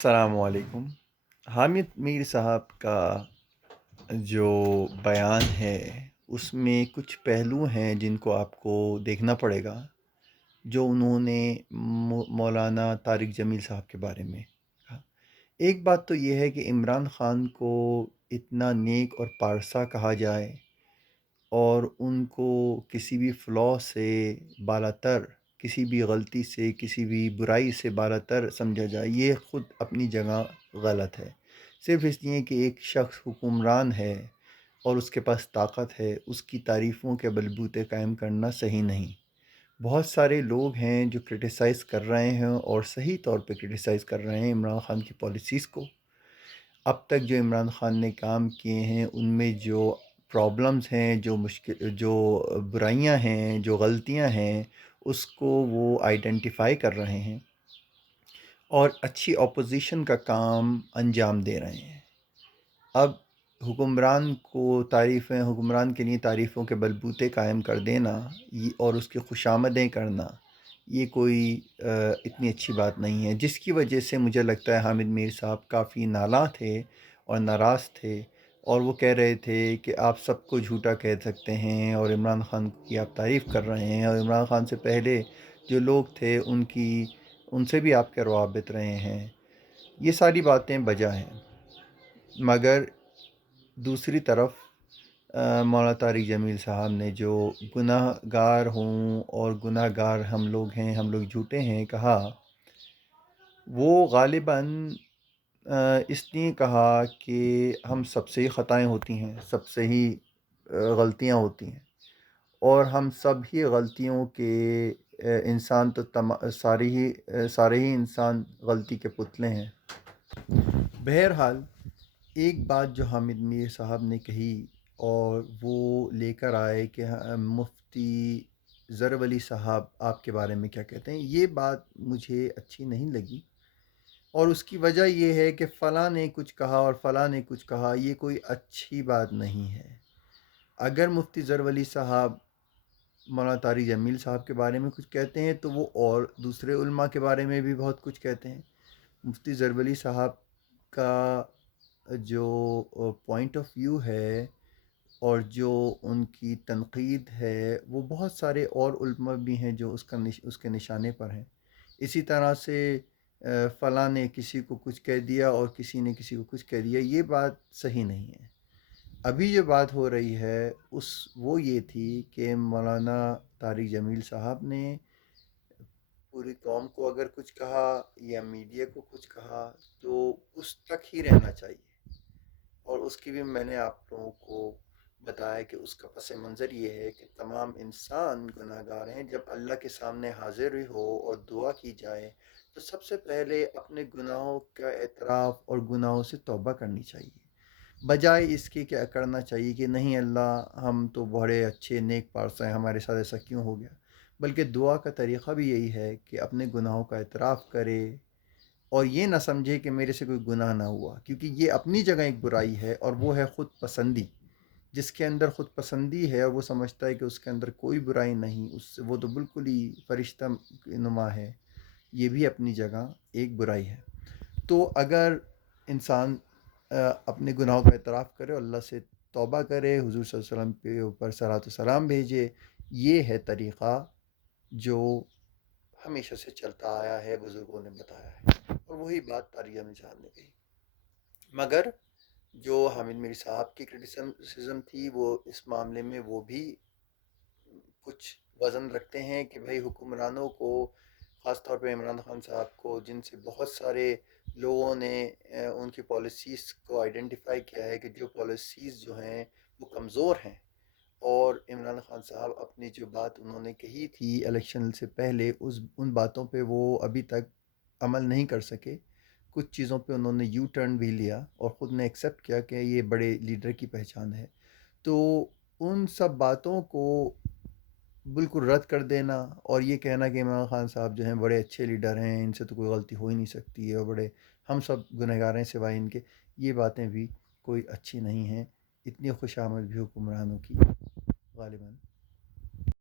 السلام علیکم۔ حامد میر صاحب کا جو بیان ہے اس میں کچھ پہلو ہیں جن کو آپ کو دیکھنا پڑے گا، جو انہوں نے مولانا طارق جمیل صاحب کے بارے میں کہا۔ ایک بات تو یہ ہے کہ عمران خان کو اتنا نیک اور پارسا کہا جائے اور ان کو کسی بھی فلاء سے بالاتر، کسی بھی غلطی سے، کسی بھی برائی سے بالاتر سمجھا جائے، یہ خود اپنی جگہ غلط ہے۔ صرف اس لیے کہ ایک شخص حکمران ہے اور اس کے پاس طاقت ہے، اس کی تعریفوں کے بلبوتے قائم کرنا صحیح نہیں۔ بہت سارے لوگ ہیں جو کرٹیسائز کر رہے ہیں اور صحیح طور پہ کرٹیسائز کر رہے ہیں عمران خان کی پالیسیز کو۔ اب تک جو عمران خان نے کام کیے ہیں ان میں جو پرابلمز ہیں، جو برائیاں ہیں، جو غلطیاں ہیں، اس کو وہ آئیڈینٹیفائی کر رہے ہیں اور اچھی اپوزیشن کا کام انجام دے رہے ہیں۔ اب حکمران کے لیے تعریفوں کے بلبوتے قائم کر دینا اور اس کی خوشامدیں کرنا، یہ کوئی اتنی اچھی بات نہیں ہے، جس کی وجہ سے مجھے لگتا ہے حامد میر صاحب کافی نالاں تھے اور ناراض تھے، اور وہ کہہ رہے تھے کہ آپ سب کو جھوٹا کہہ سکتے ہیں اور عمران خان کی آپ تعریف کر رہے ہیں، اور عمران خان سے پہلے جو لوگ تھے ان سے بھی آپ کے روابط رہے ہیں۔ یہ ساری باتیں بجا ہیں، مگر دوسری طرف مولانا طارق جمیل صاحب نے جو گناہ گار ہوں اور گناہ گار ہم لوگ ہیں، ہم لوگ جھوٹے ہیں کہا، وہ غالباً اس لیے کہا کہ ہم سب سے ہی خطائیں ہوتی ہیں، سب سے ہی غلطیاں ہوتی ہیں، اور ہم سب ہی غلطیوں کے انسان تو سارے ہی انسان غلطی کے پتلے ہیں۔ بہرحال ایک بات جو حامد میر صاحب نے کہی اور وہ لے کر آئے کہ مفتی ظفر ولی صاحب آپ کے بارے میں کیا کہتے ہیں، یہ بات مجھے اچھی نہیں لگی، اور اس کی وجہ یہ ہے کہ فلاں نے کچھ کہا اور فلاں نے کچھ کہا، یہ کوئی اچھی بات نہیں ہے۔ اگر مفتی ظفر ولی صاحب مولانا طارق جمیل صاحب کے بارے میں کچھ کہتے ہیں تو وہ اور دوسرے علماء کے بارے میں بھی بہت کچھ کہتے ہیں۔ مفتی ظفر ولی صاحب کا جو پوائنٹ آف ویو ہے اور جو ان کی تنقید ہے، وہ بہت سارے اور علماء بھی ہیں جو اس کے نشانے پر ہیں۔ اسی طرح سے فلاں نے کسی کو کچھ کہہ دیا اور کسی نے کسی کو کچھ کہہ دیا، یہ بات صحیح نہیں ہے۔ ابھی جو بات ہو رہی ہے وہ یہ تھی کہ مولانا طارق جمیل صاحب نے پوری قوم کو اگر کچھ کہا یا میڈیا کو کچھ کہا تو اس تک ہی رہنا چاہیے، اور اس کی بھی میں نے آپ لوگوں کو بتایا کہ اس کا پس منظر یہ ہے کہ تمام انسان گناہ گار ہیں۔ جب اللہ کے سامنے حاضر ہو اور دعا کی جائے تو سب سے پہلے اپنے گناہوں کا اعتراف اور گناہوں سے توبہ کرنی چاہیے، بجائے اس کے کیا کرنا چاہیے کہ نہیں اللہ ہم تو بڑے اچھے نیک پارسا ہیں، ہمارے ساتھ ایسا کیوں ہو گیا۔ بلکہ دعا کا طریقہ بھی یہی ہے کہ اپنے گناہوں کا اعتراف کرے اور یہ نہ سمجھے کہ میرے سے کوئی گناہ نہ ہوا، کیونکہ یہ اپنی جگہ ایک برائی ہے، اور وہ ہے خود پسندی۔ جس کے اندر خود پسندی ہے وہ سمجھتا ہے کہ اس کے اندر کوئی برائی نہیں، وہ تو بالکل ہی فرشتہ نما ہے، یہ بھی اپنی جگہ ایک برائی ہے۔ تو اگر انسان اپنے گناہوں کا اعتراف کرے، اللہ سے توبہ کرے، حضور صلی اللہ علیہ وسلم کے اوپر صلاۃ و سلام بھیجے، یہ ہے طریقہ جو ہمیشہ سے چلتا آیا ہے، بزرگوں نے بتایا ہے، اور وہی بات طارق جمیل صاحب نے کہی۔ مگر جو حامد میر صاحب کی کرٹیسزم تھی، وہ اس معاملے میں وہ بھی کچھ وزن رکھتے ہیں کہ بھائی حکمرانوں کو، خاص طور پہ عمران خان صاحب کو، جن سے بہت سارے لوگوں نے ان کی پالیسیز کو آئیڈینٹیفائی کیا ہے کہ جو پالیسیز جو ہیں وہ کمزور ہیں، اور عمران خان صاحب اپنی جو بات انہوں نے کہی تھی الیکشن سے پہلے، ان باتوں پہ وہ ابھی تک عمل نہیں کر سکے۔ کچھ چیزوں پہ انہوں نے یو ٹرن بھی لیا اور خود نے ایکسیپٹ کیا کہ یہ بڑے لیڈر کی پہچان ہے۔ تو ان سب باتوں کو بالکل رد کر دینا اور یہ کہنا کہ عمران خان صاحب جو ہیں بڑے اچھے لیڈر ہیں، ان سے تو کوئی غلطی ہو ہی نہیں سکتی ہے، اور بڑے ہم سب گنہگار ہیں سوائے ان کے، یہ باتیں بھی کوئی اچھی نہیں ہیں۔ اتنی خوش آمد بھی حکمرانوں کی غالباً